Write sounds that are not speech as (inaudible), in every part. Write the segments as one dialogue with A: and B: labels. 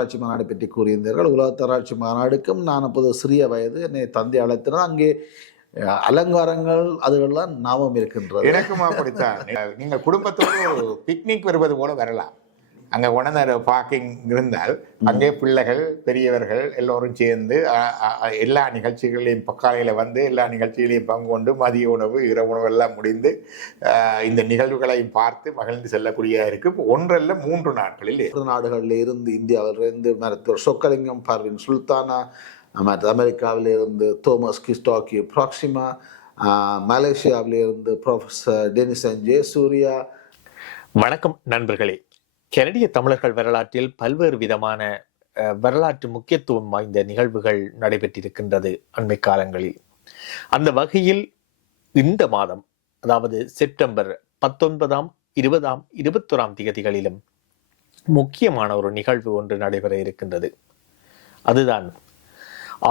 A: தராட்சி மாநாடு பற்றி கூறியிருந்தீர்கள். உலக தராட்சி மாநாடுக்கும் நான் அப்போது சிறிய வயது என்னை தந்தை அழைத்தனர். அங்கே அலங்காரங்கள் அதுகள்லாம் ஞாபகம் இருக்கின்றது.
B: எனக்கும் அப்படித்தான். நீங்கள் குடும்பத்தோடு பிக்னிக் வருவது போல வரலாம். அங்க உணர்ந்த பார்க்கிங் இருந்தால் அங்கே பிள்ளைகள் பெரியவர்கள் எல்லோரும் சேர்ந்து எல்லா நிகழ்ச்சிகளையும் பக்காலையில் வந்து எல்லா நிகழ்ச்சிகளையும் பங்கு கொண்டு மதிய உணவு இரவு உணவு எல்லாம் முடிந்து இந்த நிகழ்வுகளையும் பார்த்து மகிழ்ந்து செல்லக்கூடிய இருக்கு ஒன்றல்ல மூன்று நாட்களில்.
A: மற்ற நாடுகளில் இருந்து இந்தியாவிலிருந்து மருத்துவர் சொக்கலிங்கம் பர்வின் சுல்தானா மற்ற அமெரிக்காவில் இருந்து தோமஸ் கிஸ்டாக்கி ப்ராக்சிமா மலேசியாவிலிருந்து ப்ரொஃபஸர் டெனிசன் ஜே சூர்யா.
C: வணக்கம் நண்பர்களே. கனடிய தமிழர்கள் வரலாற்றில் பல்வேறு விதமான வரலாற்று முக்கியத்துவம் வாய்ந்த நிகழ்வுகள் நடைபெற்றிருக்கின்றது அண்மை காலங்களில். அந்த வகையில் இந்த மாதம் அதாவது செப்டம்பர் பத்தொன்பதாம் இருபதாம் இருபத்தொராம் திகதிகளிலும் முக்கியமான ஒரு நிகழ்வு ஒன்று நடைபெற இருக்கின்றது. அதுதான்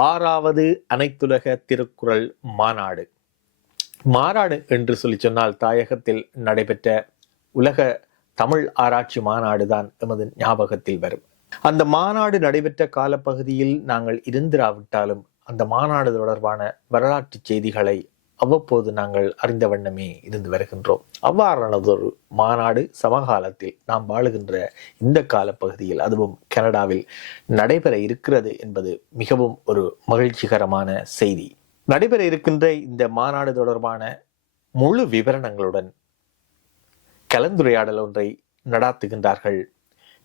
C: ஆறாவது அனைத்துலக திருக்குறள் மாநாடு. மாநாடு என்று சொல்லி சொன்னால் தாயகத்தில் நடைபெற்ற உலக தமிழ் ஆராய்ச்சி மாநாடு தான் எமது ஞாபகத்தில் வரும். அந்த மாநாடு நடைபெற்ற காலப்பகுதியில் நாங்கள் இருந்திராவிட்டாலும் அந்த மாநாடு தொடர்பான வரலாற்று செய்திகளை அவ்வப்போது நாங்கள் அறிந்த வண்ணமே இருந்து வருகின்றோம். அவ்வாறானதொரு மாநாடு சமகாலத்தில் நாம் வாழுகின்ற இந்த காலப்பகுதியில் அதுவும் கனடாவில் நடைபெற இருக்கிறது என்பது மிகவும் ஒரு மகிழ்ச்சிகரமான செய்தி. நடைபெற இருக்கின்ற இந்த மாநாடு தொடர்பான முழு விவரணங்களுடன் கலந்துரையாடல் ஒன்றை நடாத்துகின்றார்கள்.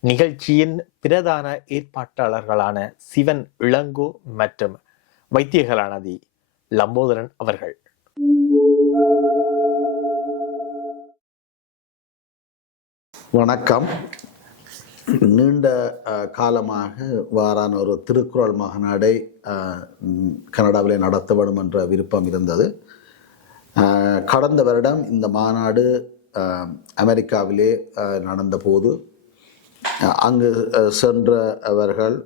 C: நிகழ்ச்சியின் பிரதான ஏற்பாட்டாளர்களான சிவன் இளங்கோ மற்றும் வைத்தியகலானதி லம்போதரன் அவர்கள்.
A: வணக்கம். நீண்ட காலமாக வாரான ஒரு திருக்குறள் மாநாடை கனடாவில் நடத்த வேண்டும் என்ற விருப்பம் இருந்தது. கடந்த வருடம் இந்த மாநாடு அமெரிக்காவிலே நடந்தபோது அங்கு சென்றவர்கள்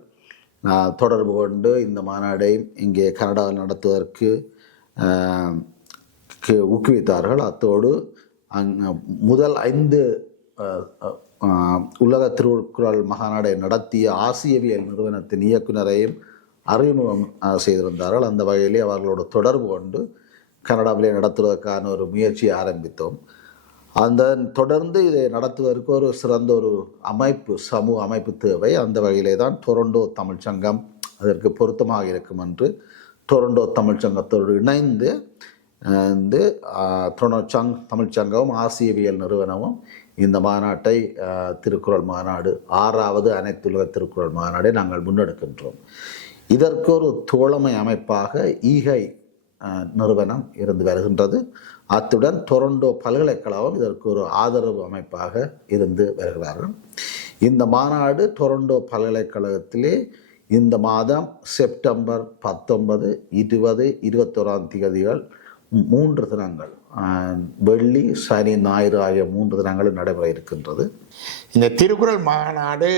A: தொடர்பு கொண்டு இந்த மாநாடை இங்கே கனடாவில் நடத்துவதற்கு ஊக்குவித்தார்கள். அத்தோடு அங் முதல் ஐந்து உலக திருக்குறள் மகாநாடை நடத்திய ஆசியவியல் நிறுவனத்தின் இயக்குனரையும் அறிமுகம் செய்திருந்தார்கள். அந்த வகையிலே அவர்களோடு தொடர்பு கொண்டு கனடாவிலே நடத்துவதற்கான ஒரு முயற்சியை ஆரம்பித்தோம். அந்த தொடர்ந்து இதை நடத்துவதற்கு ஒரு சிறந்த ஒரு அமைப்பு சமூக அமைப்பு தேவை. அந்த வகையிலே தான் டொரண்டோ தமிழ்ச்சங்கம் அதற்கு பொருத்தமாக இருக்கும் என்று டொரண்டோ தமிழ்ச்சங்கத்தோடு இணைந்து வந்து அஹ், தமிழ்ச்சங்கமும் ஆசியவியல் நிறுவனமும் இந்த மாநாட்டை திருக்குறள் மாநாடு ஆறாவது அனைத்துலக திருக்குறள் மாநாடை நாங்கள் முன்னெடுக்கின்றோம். இதற்கு ஒரு தோழமை அமைப்பாக ஈகை நிறுவனம் இருந்து வருகின்றது. அத்துடன் டொரண்டோ பல்கலைக்கழகம் இதற்கு ஒரு ஆதரவு அமைப்பாக இருந்து வருகிறார்கள். இந்த மாநாடு டொரண்டோ பல்கலைக்கழகத்திலே இந்த மாதம் செப்டம்பர் பத்தொன்பது இருபது இருபத்தோராம் தேதிகள் மூன்று தினங்கள். வெள்ளி சனி ஞாயிறு ஆகிய மூன்று தினங்களும் நடைபெற இருக்கின்றது.
B: இந்த திருக்குறள் மாநாடு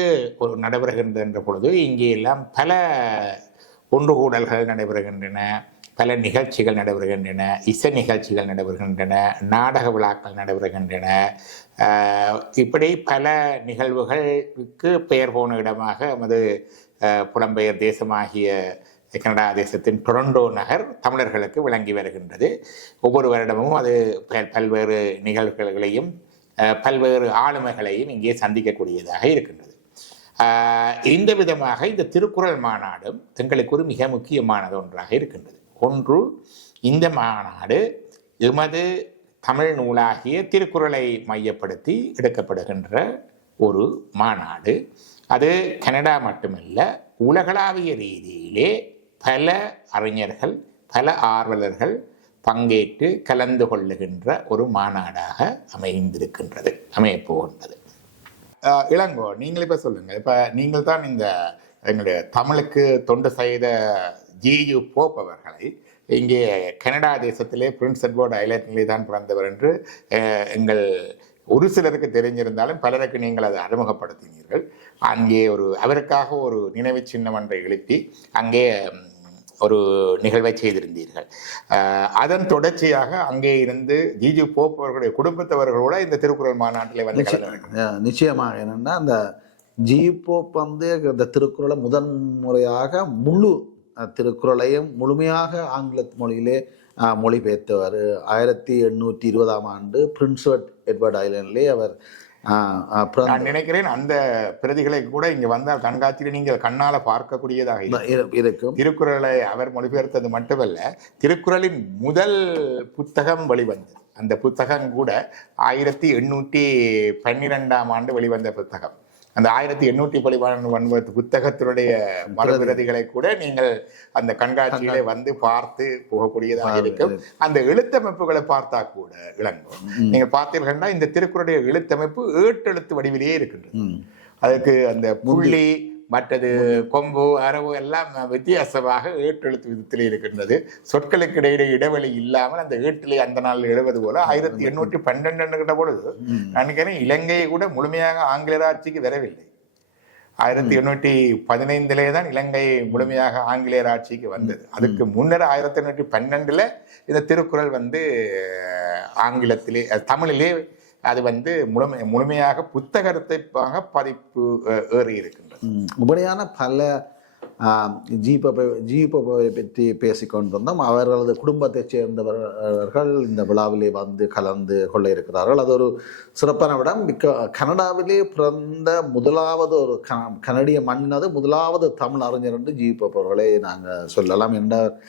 B: ஒரு என்ற பொழுது இங்கே எல்லாம் பல ஒன்று கூடல்கள் நடைபெறுகின்றன. பல நிகழ்ச்சிகள் நடைபெறுகின்றன இசை நிகழ்ச்சிகள் நடைபெறுகின்றன நாடக விழாக்கள் நடைபெறுகின்றன. இப்படி பல நிகழ்வுகளுக்கு பெயர் போன இடமாக நமது புலம்பெயர் தேசமாகிய கனடா தேசத்தின் டொரண்டோ நகர் தமிழர்களுக்கு விளங்கி வருகின்றது. ஒவ்வொரு வருடமும் அது பல்வேறு நிகழ்வுகளையும் பல்வேறு ஆளுமைகளையும் இங்கே சந்திக்கக்கூடியதாக இருக்கின்றது. இந்த விதமாக இந்த திருக்குறள் மாநாடும் எங்களுக்கு ஒரு மிக முக்கியமானது ஒன்றாக இருக்கின்றது. ஒன்று இந்த மாநாடு எமது தமிழ் நூலாகிய திருக்குறளை மையப்படுத்தி எடுக்கப்படுகின்ற ஒரு மாநாடு. அது கனடா மட்டுமல்ல உலகளாவிய ரீதியிலே பல அறிஞர்கள் பல ஆர்வலர்கள் பங்கேற்று கலந்து கொள்ளுகின்ற ஒரு மாநாடாக அமைந்திருக்கின்றது அமையப்போகின்றது. இளங்கோ நீங்கள் இப்போ சொல்லுங்கள் இப்போ நீங்கள் தான் இந்த எங்களுடைய தமிழுக்கு தொண்டு செய்த ஜியு போப் அவர்களை இங்கே கனடா தேசத்திலே பிரின்ஸ் எட்வர்ட் ஐலண்டிலே தான் பிறந்தவர் என்று எங்கள் ஒரு சிலருக்கு தெரிஞ்சிருந்தாலும் பலருக்கு நீங்கள் அதை அறிமுகப்படுத்தினீர்கள். அங்கே ஒரு அவருக்காக ஒரு நினைவு சின்னம் ஒன்றை எழுப்பி அங்கே ஒரு நிகழ்வை செய்திருந்தீர்கள். அதன் தொடர்ச்சியாக அங்கே இருந்து ஜிஜு போப் அவர்களுடைய குடும்பத்தவர்களோட இந்த திருக்குறள் மாநாட்டில் வந்து
A: நிச்சயமாக என்னென்னா அந்த ஜிபோப் வந்து இந்த திருக்குறளை முதன் முறையாக முழு திருக்குறளையும் முழுமையாக ஆங்கில மொழியிலே மொழிபெயர்த்தவர். ஆயிரத்தி எண்ணூற்றி இருபதாம் ஆண்டு பிரின்ஸ்வர்ட் எட்வர்ட் ஐலண்ட்லே அவர்
B: நான் நினைக்கிறேன் அந்த பிரதிகளை கூட இங்க வந்தால் கண்காட்சியில் நீங்கள் கண்ணால பார்க்கக்கூடியதாக இருக்கும்.
A: இரு- இருக்கும்.
B: திருக்குறளை அவர் மொழிபெயர்த்தது மட்டுமல்ல திருக்குறளின் முதல் புத்தகம் வெளிவந்தது. அந்த புத்தகம் கூட ஆயிரத்தி எண்ணூற்றி பன்னிரெண்டாம் ஆண்டு வெளிவந்த புத்தகம். அந்த ஆயிரத்தி எண்ணூற்றி ஒன்பது புத்தகத்தினுடைய மறுபிரதிகளை கூட நீங்கள் அந்த கண்காட்சியிலே வந்து பார்த்து போகக்கூடியதாக இருக்கும். அந்த எழுத்தமைப்புகளை பார்த்தா கூட விளங்கும். நீங்க பார்த்தீர்கள்னா இந்த திருக்குறளுடைய எழுத்தமைப்பு ஏட்டெழுத்து வடிவிலேயே இருக்கின்றது. அதுக்கு அந்த புள்ளி மற்றது கொம்பு அரவு எல்லாம் வித்தியாசமாக ஏட்டெழுத்து விதத்தில் இருக்கின்றது. சொற்களுக்கு இடையிலே இடைவெளி இல்லாமல் அந்த ஏட்டிலே அந்த நாள் எழுவது போல ஆயிரத்தி எண்ணூற்றி பன்னெண்டுங்கிற பொழுது நான் நினைக்கிறேன் இலங்கையை கூட முழுமையாக ஆங்கிலேயர் ஆட்சிக்கு வரவில்லை. ஆயிரத்தி எண்ணூற்றி பதினைந்திலே தான் இலங்கை முழுமையாக ஆங்கிலேயர் ஆட்சிக்கு வந்தது. அதுக்கு முன்னர் ஆயிரத்தி எண்ணூற்றி பன்னெண்டுல இந்த திருக்குறள் வந்து ஆங்கிலத்திலே தமிழிலே அது வந்து முழுமை முழுமையாக புத்தகத்தை பதிப்பு ஏறி இருக்கின்றது.
A: இப்படியான பல ஜீபபை ஜீபபை பற்றி பேசிக்கொண்டிருந்தோம். அவர்களது குடும்பத்தைச் சேர்ந்தவர்கள் இந்த விழாவிலே வந்து கலந்து கொள்ள இருக்கிறார்கள் அது ஒரு சிறப்பான விடம். மிக்க கனடாவிலே பிறந்த முதலாவது ஒரு க- கனடிய மண்ணினது முதலாவது தமிழ் அறிஞர் என்று ஜீபப் நாங்கள் சொல்லலாம். என்ற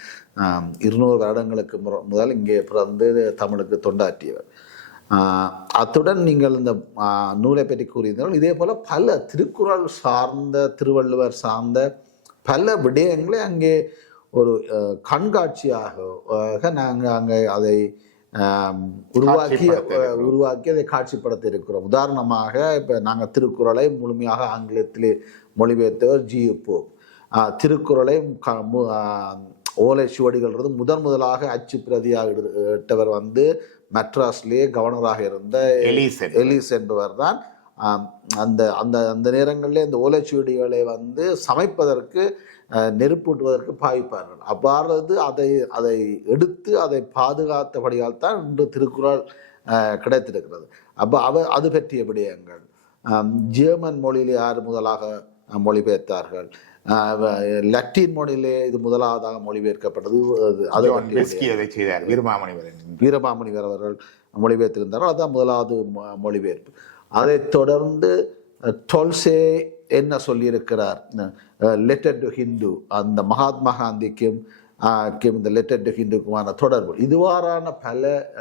A: இருநூறு வருடங்களுக்கு முற- முதல் இங்கே பிறந்து தமிழுக்கு தொண்டாற்றியவர். அத்துடன் நீங்கள் இந்த நூலை பற்றி கூறியிருந்தீர்கள் இதே போல பல திருக்குறள் சார்ந்த திருவள்ளுவர் சார்ந்த பல விடயங்களை அங்கே ஒரு கண்காட்சியாக நாங்கள் அங்கே அதை உருவாக்கி. உருவாக்கி அதை காட்சிப்படுத்த இருக்கிறோம் உதாரணமாக இப்போ நாங்கள் திருக்குறளை முழுமையாக ஆங்கிலத்திலே மொழிபெயர்த்தவர் ஜி. போ. திருக்குறளை க- ஓலை சுவடிகள்ன்றது முதன் முதலாக அச்சு பிரதியாக இட்டவர் வந்து மெட்ராஸ்லேயே கவர்னராக இருந்த
B: எலிசன்
A: எலிஸ் என்பவர் தான். அந்த அந்த அந்த நேரங்களிலே இந்த ஓலைச்சுவடிகளை வந்து சமைப்பதற்கு நெருப்பூட்டுவதற்கு பாய்ப்பார்கள் அவ்வாறு அதை அதை எடுத்து அதை பாதுகாத்தபடியால் தான் இன்று திருக்குறள் கிடைத்திருக்கிறது. அப்போ அவ அது பற்றிய விடயங்கள். ஜெர்மன் மொழியிலே யார் முதலாக மொழிபெயர்த்தார்கள்? லத்தீன் மொழியிலே இது முதலாவதாக மொழிபெயர்க்கப்பட்டது. அது-
B: செய்தார். வீரமாமுனிவரன்
A: வீரமாமுனிவர் அவர்கள் மொழிபெயர்த்திருந்தார்கள். அதுதான் முதலாவது மொழிபெயர்ப்பு. அதைத் தொடர்ந்து டோல்சே என்ன சொல்லியிருக்கிறார்? லெட்டர் டு ஹிந்து அந்த மகாத்மா காந்திக்கும் இந்த லெட்டர் டு ஹிந்துக்குமான தொடர்பு. இதுவாறான பல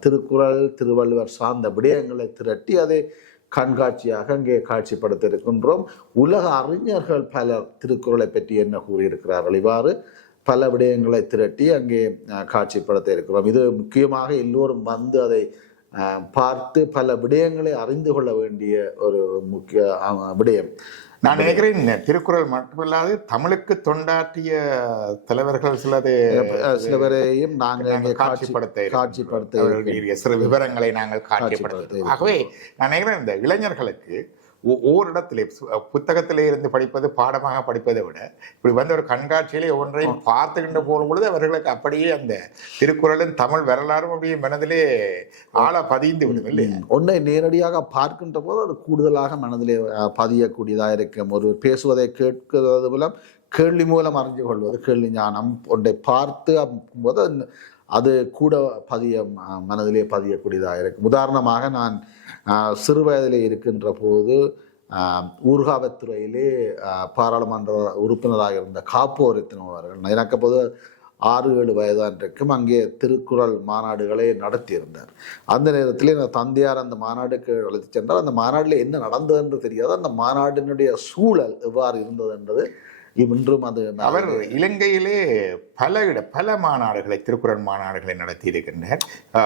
A: திருக்குறள் திருவள்ளுவர் சார்ந்த விடயங்களை திரட்டி அதை கண்காட்சியாக அங்கே காட்சிப்படுத்த இருக்கின்றோம் உலக அறிஞர்கள் பலர் திருக்குறளை பற்றி என்ன கூறியிருக்கிறார்கள்? இவ்வாறு பல விடயங்களை திரட்டி அங்கே காட்சிப்படுத்த இருக்கிறோம் இது முக்கியமாக எல்லோரும் வந்து அதை பார்த்து பல விடயங்களை அறிந்து கொள்ள வேண்டிய ஒரு முக்கிய விடயம்.
B: நான் நினைக்கிறேன் திருக்குறள் மட்டுமல்லாது தமிழுக்கு தொண்டாற்றிய தலைவர்கள் சிலது
A: அஹ், சில பேரையும் நாங்கள்
B: காட்சிப்படுத்த.
A: காட்சிப்படுத்த
B: சிறு விவரங்களை நாங்கள் காட்சிப்படுத்த ஆகவே நான் நினைக்கிறேன் இந்த இளைஞர்களுக்கு ஓரிடத்திலே புத்தகத்திலே இருந்து படிப்பது பாடமாக படிப்பதை விட இப்படி வந்து ஒரு கண்காட்சியிலே ஒன்றையும் பார்த்துக்கின்ற போகும் பொழுது அவர்களுக்கு அப்படியே அந்த திருக்குறளின் தமிழ் வரலாறும் அப்படியே மனதிலே ஆழ பதிந்து விடும் இல்லையா?
A: ஒன்றை நேரடியாக பார்க்கின்ற போது அது கூடுதலாக மனதிலே பதியக்கூடியதாக இருக்கும். ஒரு பேசுவதை கேட்கிறது மூலம் கேள்வி மூலம் அறிஞ்சு கொள்வது கேள்வி ஞானம் ஒன்றை பார்த்து போது அது கூட பதிய மனதிலே பதியக்கூடியதாக இருக்கும். உதாரணமாக நான் சிறு வயதிலே இருக்கின்ற போது ஊர்காவத்துறையிலே பாராளுமன்ற உறுப்பினராக இருந்த காப்போரித்தினம் அவர்கள் எனக்கு அப்போது ஆறு ஏழு வயதான் இருக்கும் அங்கே திருக்குறள் மாநாடுகளை நடத்தியிருந்தார். அந்த நேரத்தில் என் தந்தையார் அந்த மாநாடுக்கு அழைத்து சென்றார் அந்த மாநாட்டில் என்ன நடந்தது என்று தெரியாது அந்த மாநாட்டினுடைய சூழல் எவ்வாறு இருந்தது என்பது இன்றும் அது
B: அவர் இலங்கையிலே பல இட பல மாநாடுகளை திருக்குறள் மாநாடுகளை நடத்தி இருக்கின்றார்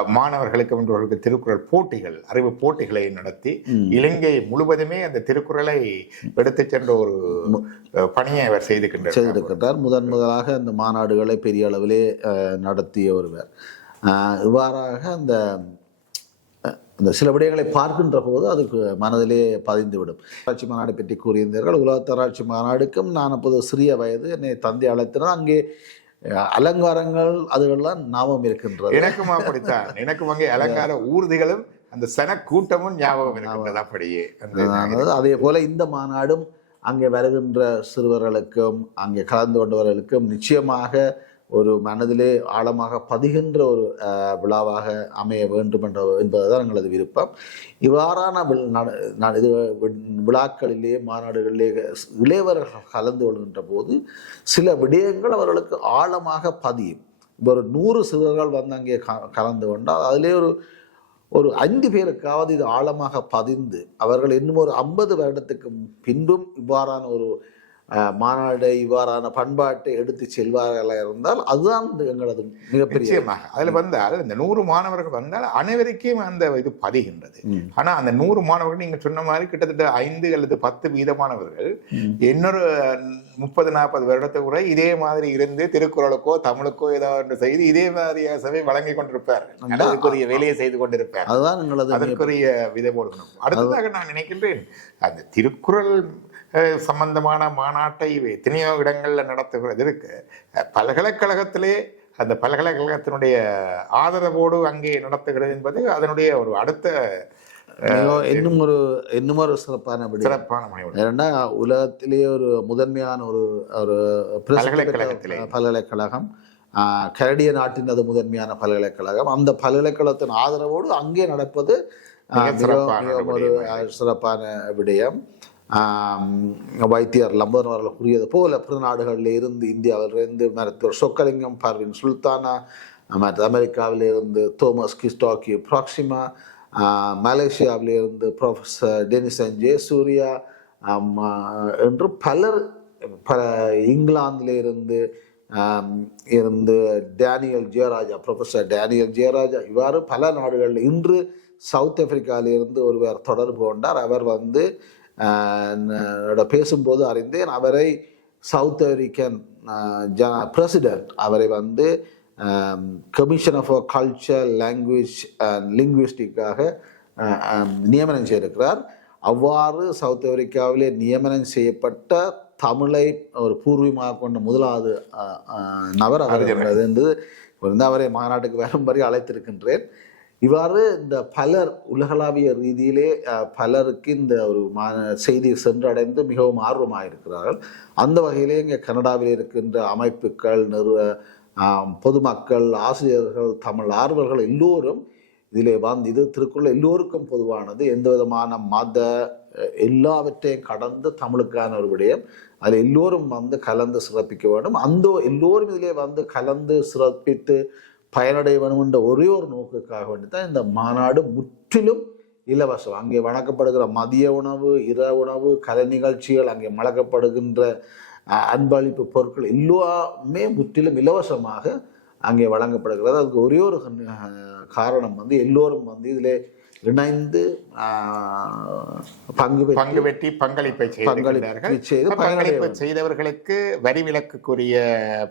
B: மாணவர்களுக்கு ஒன்றவர்களுக்கு திருக்குறள் போட்டிகள் அறிவு போட்டிகளை நடத்தி இலங்கை முழுவதுமே அந்த திருக்குறளை எடுத்துச் சென்ற ஒரு பணியை அவர் செய்திருக்கின்றார்.
A: செய்திருக்கின்றார். முதன் முதலாக இந்த மாநாடுகளை பெரிய அளவிலே நடத்திய ஒருவர் இவ்வாறாக அந்த அந்த சில விடயங்களை பார்க்கின்ற போது அதுக்கு மனதிலே பதிந்துவிடும். தராட்சி மாநாடு பற்றி கூறியிருந்தீர்கள் உலக தராட்சி மாநாடுக்கும் நான் அப்போது சிறிய வயது என்னை தந்தை அழைத்தினால் அங்கே அலங்காரங்கள் அதுகள்லாம் ஞாபகம் இருக்கின்றது.
B: எனக்கும் அப்படித்தான். எனக்கும் அங்கே அலங்கார (laughs) ஊர்திகளும் அந்த சன கூட்டமும் ஞாபகம். இருக்கின்றது அப்படியே.
A: அதே போல இந்த மாநாடும் அங்கே வருகின்ற சிறுவர்களுக்கும் அங்கே கலந்து கொண்டவர்களுக்கும் நிச்சயமாக ஒரு மனதிலே ஆழமாக பதிகின்ற ஒரு விழாவாக அமைய வேண்டும் என்ற என்பதுதான் எங்களது விருப்பம். இவ்வாறான இது விழாக்களிலே மாநாடுகளிலே இளையவர்கள் கலந்து கொள்கின்ற போது சில விடயங்கள் அவர்களுக்கு ஆழமாக பதியும். ஒரு நூறு சிறுவர்கள் வந்து அங்கே க- கலந்து கொண்டால் அதிலே ஒரு ஒரு ஐந்து பேருக்காவது இது ஆழமாக பதிந்து அவர்கள் இன்னும் ஒரு ஐம்பது வருடத்துக்கு பின்பும் இவ்வாறான ஒரு மாநாடை இவ்வாறான பண்பாட்டை எடுத்து செல்வார்களாக இருந்தால் அதுதான் எங்களது மிகப்பெரிய
B: நிச்சயமாக. அதுல வந்தால் இந்த நூறு மாணவர்கள் வந்தால் அனைவருக்கும் அந்த இது பதிகின்றது.
A: ம்.
B: ஆனா அந்த நூறு மாணவர்கள் நீங்க சொன்ன மாதிரி கிட்டத்தட்ட ஐந்து அல்லது பத்து வீதமானவர்கள். இன்னொரு முப்பது நாற்பது வருடத்துக்கு கூட இதே மாதிரி இருந்து திருக்குறளுக்கோ தமிழுக்கோ ஏதாவது ஒன்று செய்து இதே மாதிரியாக சபை வழங்கி கொண்டிருப்பார் அதுக்குரிய வேலையை செய்து கொண்டிருப்பார்
A: அதுதான் எங்களது
B: அதற்குரிய விதை போடணும் அடுத்ததாக நான் நினைக்கின்றேன் அந்த திருக்குறள் சம்பந்தமான மாநாட்டை எத்தனையோ இடங்கள்ல நடத்துகிறது இருக்கு. பல்கலைக்கழகத்திலே அந்த பல்கலைக்கழகத்தினுடைய ஆதரவோடு அங்கே நடத்துகிறது என்பது அதனுடைய ஒரு அடுத்த
A: இன்னும் ஒரு இன்னும் ஒரு சிறப்பான
B: சிறப்பான
A: ஏன்னா உலகத்திலேயே ஒரு முதன்மையான ஒரு ஒரு. பல்கலைக்கழகம் ஆஹ், கனடிய நாட்டின் அது முதன்மையான பல்கலைக்கழகம். அந்த பல்கலைக்கழகத்தின் ஆதரவோடு அங்கே நடப்பது மிகவும் ஒரு சிறப்பான விடயம். வைத்தியர் லம்பன் அவர்கள் கூறியது போல பிற நாடுகளில் இருந்து இந்தியாவிலிருந்து மருத்துவர் சொக்கலிங்கம் பர்வின் சுல்தானா மற்ற அமெரிக்காவில் இருந்து தோமஸ் கிஸ்டாக்கி ப்ராக்சிமா மலேசியாவிலிருந்து மலேசியாவில் இருந்து ப்ரொஃபஸர் டெனிசன் ஜெயசூர்யா ஆம், என்று பலர் பல இங்கிலாந்தில் இருந்து இருந்து Daniel Jeyaraja professor Daniel Jeyaraja இவ்வாறு பல நாடுகளில் இன்று சவுத் ஆப்பிரிக்காவிலிருந்து ஒருவர் தொடர்பு கொண்டார். அவர் வந்து பேசும்போது அறிந்தேன் அவரை சவுத் ஆப்பிரிக்கன் பிரசிடென்ட் அவரை வந்து commission of culture language and லிங்குவிஸ்டிக்காக நியமனம் செய்திருக்கிறார். அவ்வாறு சவுத் ஆப்பிரிக்காவிலே நியமனம் செய்யப்பட்ட தமிழை ஒரு பூர்வீகமாக கொண்ட முதலாவது அஹ், அஹ், நபர் அவர் என்பது வந்து அவரை மாநாட்டுக்கு வரும்படி அழைத்திருக்கின்றேன். இவ்வாறு இந்த பலர் உலகளாவிய ரீதியிலே பலருக்கு இந்த ஒரு மா செய்தி சென்றடைந்து மிகவும் ஆர்வமாக இருக்கிறார்கள் அந்த வகையிலே இங்கே கனடாவில் இருக்கின்ற அமைப்புகள் நிறுவ பொதுமக்கள் ஆசிரியர்கள் தமிழ் ஆர்வலர்கள் எல்லோரும் இதிலே வந்து இது திருக்குறள் எல்லோருக்கும் பொதுவானது. எந்த விதமான மத எல்லாவற்றையும் கடந்து தமிழுக்கான ஒரு விடயம். அதில் எல்லோரும் வந்து கலந்து சிறப்பிக்க வேண்டும். அந்த எல்லோரும் இதிலே வந்து கலந்து சிறப்பித்து பயனடைய வேண்டும் என்ற ஒரே ஒரு நோக்குக்காக வேண்டி தான் இந்த மாநாடு முற்றிலும் இலவசம். அங்கே வழங்கப்படுகிற மதிய உணவு இர உணவு கலை நிகழ்ச்சிகள் அங்கே வழங்கப்படுகின்ற அன்பளிப்பு பொருட்கள் எல்லாமே முற்றிலும் இலவசமாக அங்கே வழங்கப்படுகிறது. அதுக்கு ஒரே ஒரு காரணம் வந்து எல்லோரும் வந்து இதிலே இணைந்து பங்கு
B: பங்கு பெற்றி பங்களிப்பை
A: பங்களிப்பு செய்து
B: பங்களிப்பு செய்தவர்களுக்கு வரி விலக்குக்குரிய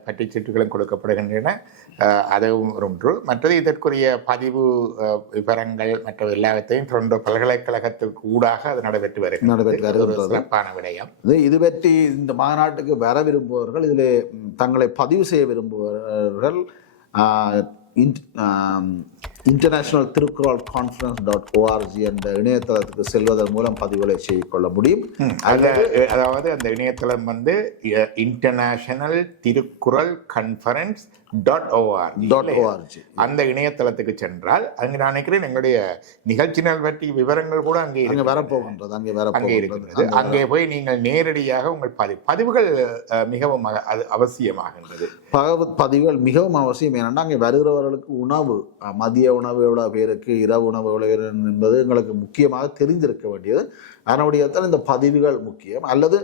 B: பட்டிச்சீட்டுகளும் கொடுக்கப்படுகின்றன. அஹ், அதுவும் ஒன்று. மற்றது இதற்குரிய பதிவு விவரங்கள் மற்ற எல்லாவற்றையும் தொடர்ந்து பல்கலைக்கழகத்திற்கு ஊடாக அது நடைபெற்று வருகிறது.
A: நடைபெற்று வருகின்றது.
B: சிறப்பான விடயம்.
A: இது இது பற்றி இந்த மாநாட்டுக்கு வர விரும்புபவர்கள் இதில் தங்களை பதிவு செய்ய விரும்புபவர்கள் international Thirukkural conference dot ORG என்ற இணையதளத்துக்கு செல்வதன் மூலம் பதிவுகளை செய்து கொள்ள முடியும்
B: அதாவது அந்த இணையதளம் வந்து international Thirukkural conference dot OR
A: dot ORG
B: அந்த இணையதளத்துக்கு சென்றால் அங்கு நான் நினைக்கிறேன் எங்களுடைய நிகழ்ச்சிகள் பற்றி விவரங்கள் கூட அங்கே
A: அங்கே
B: இருக்கு.
A: வரப்போகின்றது அங்கே
B: அங்கே இருக்கிறது அங்கே போய் நீங்கள் நேரடியாக உங்கள் பதிவு பதிவுகள் மிகவும் அது அவசியமாகின்றது.
A: பதிவுகள் மிகவும் அவசியம். ஏனென்றால் அங்கே வருகிறவர்களுக்கு உணவு அஹ், மதிய உணவு எவ்வளோ பேருக்கு இரவு உணவு எவ்வளோ பேர் என்பது எங்களுக்கு முக்கியமாக தெரிஞ்சிருக்க வேண்டியது. அதனுடையத்தான் இந்த பதிவுகள் முக்கியம். அல்லது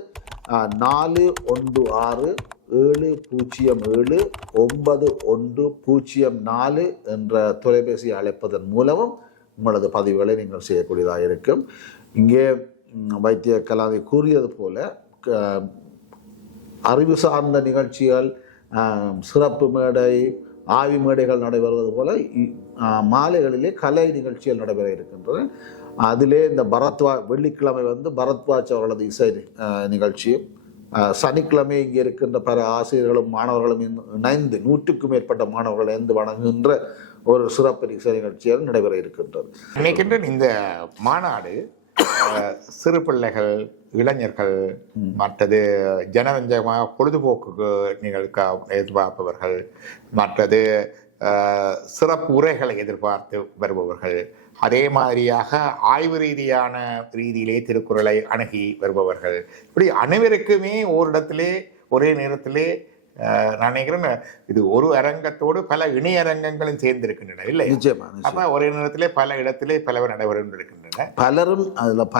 A: நாலு ஒன்று ஆறு ஏழு பூஜ்ஜியம் ஏழு ஒன்பது ஒன்று பூஜ்ஜியம் நாலு என்ற தொலைபேசி அழைப்பதன் மூலமும் உங்களது பதிவுகளை நீங்கள் செய்யக்கூடியதாக இருக்கும். இங்கே வைத்திய கலாதி கூறியது போல க- அறிவு சார்ந்த நிகழ்ச்சிகள் சிறப்பு மேடை ஆவி மேடைகள் நடைபெறுவது போல இ- மாலைகளிலே கலை நிகழ்ச்சிகள் நடைபெற இருக்கின்றன. அதிலே இந்த பரத்வா வெள்ளிக்கிழமை வந்து பரத்வாஜ் அவர்களது இசை நிகழ்ச்சியும் சனிக்கிழமை இங்கே இருக்கின்ற பல ஆசிரியர்களும் மாணவர்களும் இணைந்து நூற்றுக்கும் மேற்பட்ட மாணவர்கள் இணைந்து வணங்குகின்ற ஒரு சிறப்பு இசை நிகழ்ச்சியாக நடைபெற இருக்கின்றது.
B: நினைக்கின்றேன் இந்த மாநாடு சிறு பிள்ளைகள் இளைஞர்கள் மற்றது ஜனரஞ்சகமாக பொழுதுபோக்கு நிகழ்க்க எதிர்பார்ப்பவர்கள் மற்றது சிறப்பு உரைகளை எதிர்பார்த்து வருபவர்கள். அதே மாதிரியாக ஆய்வு ரீதியான ரீதியிலே திருக்குறளை அணுகி வருபவர்கள். இப்படி அனைவருக்குமே ஓரிடத்திலே ஒரே நேரத்திலே நான் நினைக்கிறேன் இது ஒரு அரங்கத்தோடு பல இணையரங்கங்களும் சேர்ந்திருக்கின்றன இல்லை
A: நிச்சயமா.
B: அப்ப ஒரே நேரத்திலே பல இடத்திலே பலவர் நடைபெறுகின்றன இருக்கின்றன.
A: பலரும் அதுல ப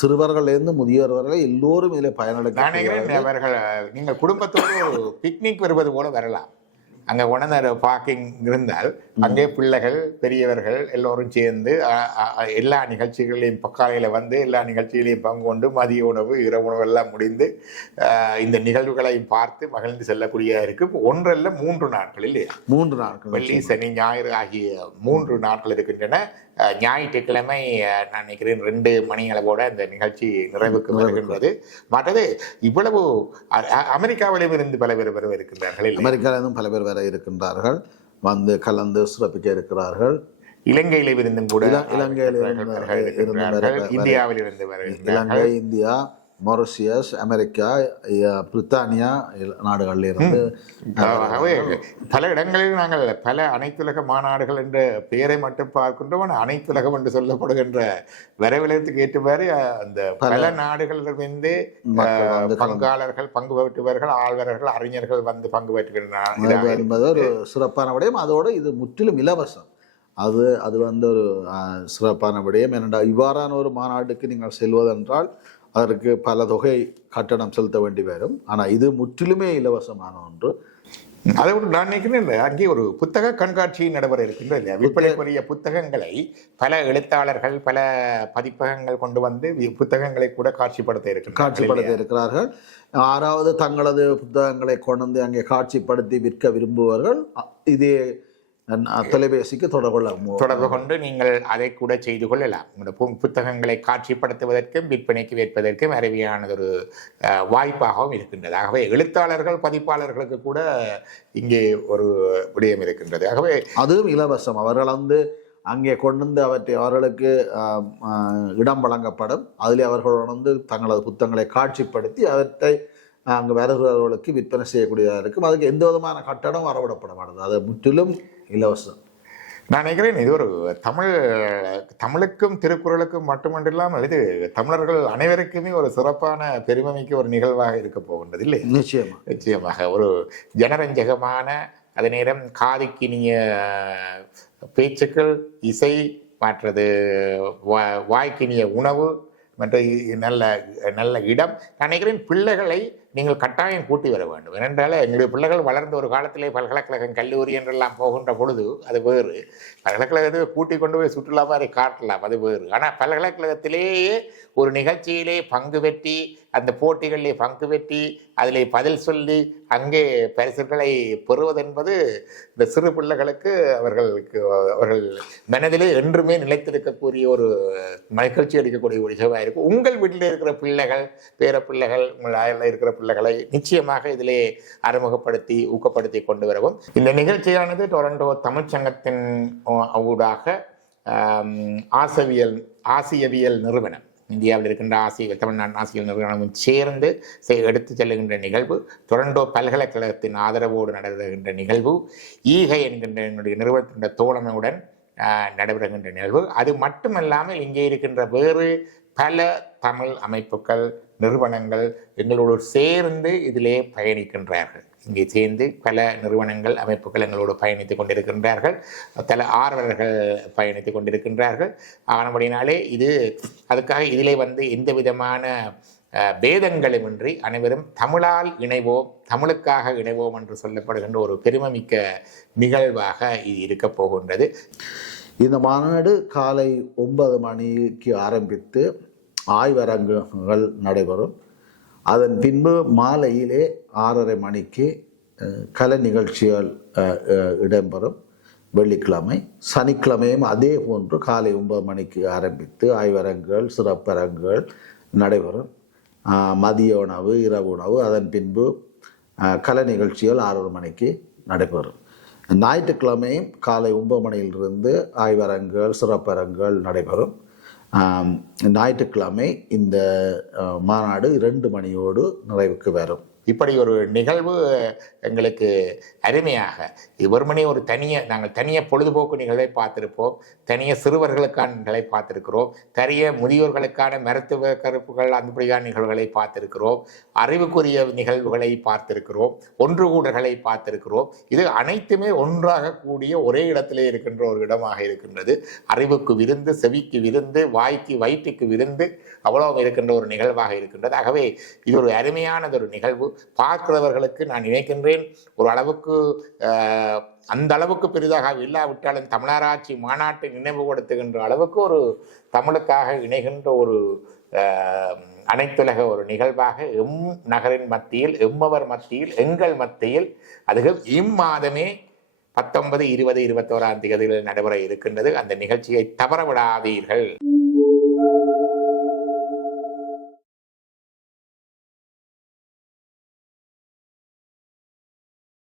A: சிறுவர்கள்லேருந்து முதியோர் வரை எல்லோரும் இதில்
B: நினைக்கிறேன் அவர்கள் நீங்கள் குடும்பத்தோடு பிக்னிக் வருவது போல வரலாம். அங்க உணர்ந்த பார்க்கிங் இருந்தால் அங்கே பிள்ளைகள் பெரியவர்கள் எல்லோரும் சேர்ந்து எல்லா நிகழ்ச்சிகளையும் பக்காலையில் வந்து எல்லா நிகழ்ச்சிகளையும் பங்கு கொண்டு மதிய உணவு இரவு உணவு எல்லாம் முடிந்து இந்த நிகழ்வுகளையும் பார்த்து மகிழ்ந்து செல்லக்கூடிய இருக்கு ஒன்றல்ல மூன்று நாட்கள் இல்லையா?
A: மூன்று நாட்கள்
B: வெள்ளி சனி ஞாயிறு ஆகிய மூன்று நாட்கள் இருக்கின்றன. ஞாயிற்றுக்கிழமை நான் நினைக்கிறேன் ரெண்டு மணி அளவோட இந்த நிகழ்ச்சி நிறைவுக்கு வருகின்றது. மற்றது இவ்வளவு அமெரிக்காவிலும் இருந்து பல பேர் வர இருக்கின்றார்கள் இல்லை
A: அமெரிக்காவிலிருந்தும் பல பேர் வர இருக்கின்றார்கள் வந்து கலந்து சிறப்பிக்க இருக்கிறார்கள்.
B: இலங்கையில இருந்தும் கூட
A: இல- இலங்கையில
B: இந்தியாவில் இருந்து
A: இலங்கை இந்தியா மொரிஷியஸ் அமெரிக்கா பிரித்தானியா நாடுகள்ல இருந்து
B: பல இடங்களில் நாங்கள் பல அனைத்துலக மாநாடுகள் என்ற பெயரை மட்டும் பார்க்கின்றோம். அனைத்துலகம் என்று சொல்லப்படுகின்ற வரவிலத்துக்கு ஏற்றவாறு அந்த பல நாடுகளிலிருந்து பங்காளர்கள் பங்கு பெற்றுவர்கள் ஆழ்வர்கள் அறிஞர்கள் வந்து பங்கு பெற்றுகின்றனர்
A: என்பது ஒரு சிறப்பான விடயம். அதோடு இது முற்றிலும் இலவசம். அது அது வந்து ஒரு அஹ், சிறப்பான விடயம். ஏனென்றால் இவ்வாறான ஒரு மாநாட்டுக்கு நீங்கள் செல்வதென்றால் அதற்கு பல தொகை கட்டணம் செலுத்த வேண்டி வரும். ஆனால் இது முற்றிலுமே இலவசமான ஒன்று.
B: அதை விட்டு நான் நினைக்கிறேன் இல்லை, அங்கே ஒரு புத்தக கண்காட்சி நடைபெற இருக்கின்றது இல்லையா? விற்பனைக்குரிய புத்தகங்களை பல எழுத்தாளர்கள் பல பதிப்பகங்கள் கொண்டு வந்து புத்தகங்களை கூட காட்சிப்படுத்த இருக்கின்றனர்
A: காட்சிப்படுத்த இருக்கிறார்கள். ஆறாவது தங்களது புத்தகங்களை கொண்டு வந்து அங்கே காட்சிப்படுத்தி விற்க விரும்புபவர்கள் அ- இதே தொலைபேசிக்கு தொடர்பு கொள்ள
B: தொடர்பு கொண்டு நீங்கள் அதை கூட செய்து கொள்ளலாம். உங்களோட புத்தகங்களை காட்சிப்படுத்துவதற்கும் விற்பனைக்கு வைப்பதற்கும் அருமையானதொரு அஹ், வாய்ப்பாகவும் இருக்கின்றது. ஆகவே எழுத்தாளர்கள் பதிப்பாளர்களுக்கு கூட இங்கே ஒரு விடயம் இருக்கின்றது. ஆகவே
A: அதுவும் இலவசம். அவர்கள் வந்து அங்கே கொண்டு வந்து அவற்றை அவர்களுக்கு இடம் வழங்கப்படும். அதில் அவர்கள் வந்து தங்களது புத்தகங்களை காட்சிப்படுத்தி அவற்றை அங்கு வருகிறவர்களுக்கு விற்பனை செய்யக்கூடியதாக இருக்கும். அதுக்கு எந்த விதமான கட்டணம் வரவிடப்பட மாட்டது. அது முற்றிலும் இலவசம்.
B: நான் நினைக்கிறேன் இது ஒரு தமிழ் தமிழுக்கும் திருக்குறளுக்கும் மட்டுமன்றில்லாமல் இது தமிழர்கள் அனைவருக்குமே ஒரு சிறப்பான பெருமைமிக்க ஒரு நிகழ்வாக இருக்க போகின்றது இல்லை
A: நிச்சயமா.
B: நிச்சயமாக. ஒரு ஜனரஞ்சகமான அதே நேரம் காதுக்கினிய பேச்சுக்கள் இசை மற்றது வா- வாய்க்கினிய உணவு மற்ற நல்ல நல்ல இடம். நான் நினைக்கிறேன் பிள்ளைகளை நீங்கள் கட்டாயம் கூட்டி வர வேண்டும். ஏனென்றால் எங்களுடைய பிள்ளைகள் வளர்ந்த ஒரு காலத்திலே பல்கலைக்கழகம் கல்லூரி என்றெல்லாம் போகின்ற பொழுது அது வேறு. பல்கலைக்கழகத்தை கூட்டி கொண்டு போய் சுற்றுலா மாதிரி காட்டலாம் அது வேறு. ஆனால் பல்கலைக்கழகத்திலேயே ஒரு நிகழ்ச்சியிலே பங்கு பெற்றி அந்த போட்டிகளில் பங்கு பெற்றி அதில் பதில் சொல்லி அங்கே பரிசுகளை பெறுவதென்பது இந்த சிறு பிள்ளைகளுக்கு அவர்களுக்கு அவர்கள் மனதிலே என்றுமே நிலைத்திருக்கக்கூடிய ஒரு மகிழ்ச்சி அளிக்கக்கூடிய ஒரு விஷயமாக இருக்கும். உங்கள் வீட்டில் இருக்கிற பிள்ளைகள் பேர பிள்ளைகள் உங்கள் ஆயில் இருக்கிற பிள்ளைகளை நிச்சயமாக இதிலே அறிமுகப்படுத்தி ஊக்கப்படுத்தி கொண்டு வரவும். இந்த நிகழ்ச்சியானது டொரண்டோ தமிழ்ச்சங்கத்தின் ஊடாக ஆசவியல் ஆசியவியல் நிறுவனம். இந்தியாவில் இருக்கின்ற ஆசிய தமிழ்நாடு ஆசிரியர் நிறுவனமும் சேர்ந்து செ- எடுத்து செல்லுகின்ற நிகழ்வு டொரண்டோ பல்கலைக்கழகத்தின் ஆதரவோடு நடைபெறுகின்ற நிகழ்வு ஈகை என்கின்ற என்னுடைய நிறுவனத்தின் தோழமையுடன் நடைபெறுகின்ற நிகழ்வு. அது மட்டுமல்லாமல் இங்கே இருக்கின்ற வேறு பல தமிழ் அமைப்புகள் நிறுவனங்கள் எங்களோடு சேர்ந்து இதிலே பயணிக்கின்றார்கள். இங்கே சேர்ந்து பல நிறுவனங்கள் அமைப்புகள் எங்களோடு பயணித்துக் கொண்டிருக்கின்றார்கள். பல ஆர்வலர்கள் பயணித்துக் கொண்டிருக்கின்றார்கள். ஆனபடினாலே இது அதுக்காக இதிலே வந்து எந்த விதமான பேதங்களுமின்றி அனைவரும் தமிழால் இணைவோம் தமிழுக்காக இணைவோம் என்று சொல்லப்படுகின்ற ஒரு பெருமைமிக்க நிகழ்வாக இது இருக்கப் போகின்றது.
A: இந்த மாநாடு காலை ஒன்பது மணிக்கு ஆரம்பித்து ஆய்வரங்குகள் நடைபெறும். அதன் பின்பு மாலையிலே ஆறரை மணிக்கு கலை நிகழ்ச்சிகள் இடம்பெறும். வெள்ளிக்கிழமை சனிக்கிழமையும் அதே போன்று காலை ஒன்பது மணிக்கு ஆரம்பித்து ஆய்வரங்குகள் சிறப்பரங்குகள் நடைபெறும். மதிய உணவு இரவு உணவு அதன் பின்பு கலை நிகழ்ச்சிகள் ஆறரை மணிக்கு நடைபெறும். ஞாயிற்றுக்கிழமையும் காலை ஒன்பது மணியிலிருந்து ஆய்வரங்குகள் சிறப்பரங்குகள் நடைபெறும். ஞாயிற்றுக்கிழமை இந்த மாநாடு இரண்டு மணியோடு நிறைவுக்கு வரும்.
B: இப்படி ஒரு நிகழ்வு எங்களுக்கு அருமையாக. இது வெறுமனே ஒரு தனிய நாங்கள் தனிய பொழுதுபோக்கு நிகழ்வை பார்த்துருப்போம். தனிய சிறுவர்களுக்கான நிகழ்வை பார்த்துருக்கிறோம். தனிய முதியோர்களுக்கான மருத்துவ கருப்புகள் அந்தபடியான நிகழ்வுகளை பார்த்துருக்கிறோம். அறிவுக்குரிய நிகழ்வுகளை பார்த்திருக்கிறோம். ஒன்று கூடல்களை பார்த்திருக்கிறோம். இது அனைத்துமே ஒன்றாக கூடிய ஒரே இடத்திலே இருக்கின்ற ஒரு இடமாக இருக்கின்றது. அறிவுக்கு விருந்து செவிக்கு விருந்து வாய்க்கு வயிற்றுக்கு விருந்து அவ்வளவு இருக்கின்ற ஒரு நிகழ்வாக இருக்கின்றது. ஆகவே இது ஒரு அருமையானது ஒரு நிகழ்வு. பார்க்கிறவர்களுக்கு நான் நினைக்கின்றேன் ஒரு அளவுக்கு அந்த அளவுக்கு பெரிதாக இல்லாவிட்டாலும் தமிழராட்சி மாநாட்டை நினைவுபடுத்துகின்ற அளவுக்கு ஒரு தமிழுக்காக இணைகின்ற ஒரு அஹ், அனைத்துலக ஒரு நிகழ்வாக எம் நகரின் மத்தியில் எம்மவர் மத்தியில் எங்கள் மத்தியில் அதுகள் இம்மாதமே பத்தொன்பது இருபது இருபத்தோராம் தேதிகளில் நடைபெற இருக்கின்றது. அந்த நிகழ்ச்சியை தவற விடாதீர்கள்